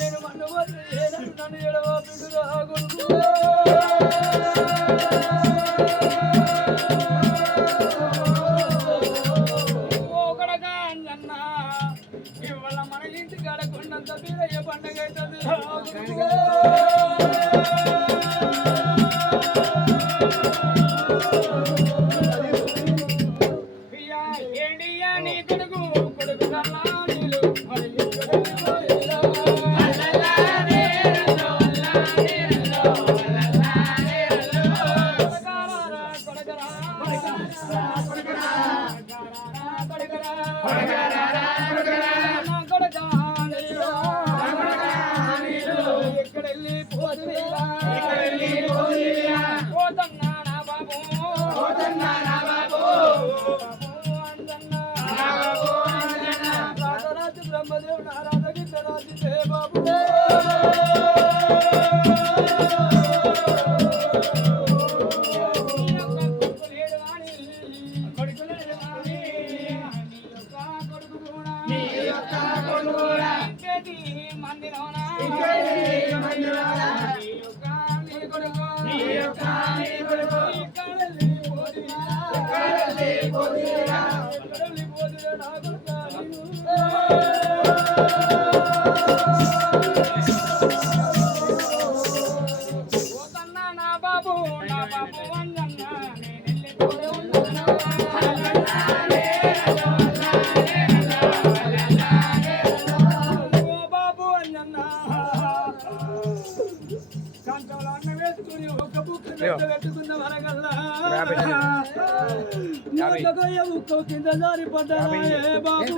నేను మన్ను నన్ను ఎడవ బిడ్డుగా ఓకడగా అన్న ఇవాళ మన ఇంటి గడకుండంత బీరయ్య పండుగ అవుతుంది ఏండియా నీ కొడుకు కొడుకు కల్లాడీలు ఎక్కడెళ్ళి పోదురా పోతన్నా నా బాబు రాజరాజు బ్రహ్మదేవుడు నారాధగిద్ద రాజు జయ బాబు నా బాబు వందన్న బాబు వందన్న కంచంలో అన్నం వేసుకుని ఒక బుక్ పెట్టుకున్న వరగల్లా ఉక్క కింద జారి పడ్డా బాబు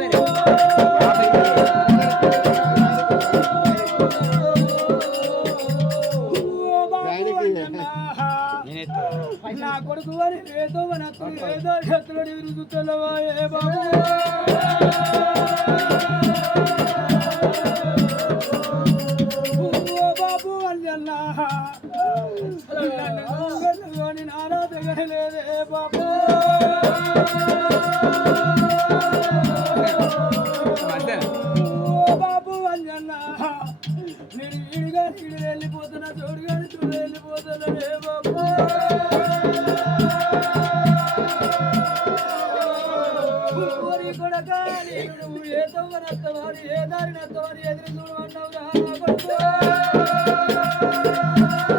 నా కొడుకు అని ఏదో మనకు ఏదో శత్రుడు విరుగుతున్నవా ఏ బాబు బాబు అంజన్నా అని నానా దగ్గరలేదే బాబు బాబు అంజన్నా నేను వీడిగా వీడు వెళ్ళిపోతున్నా చోరుగా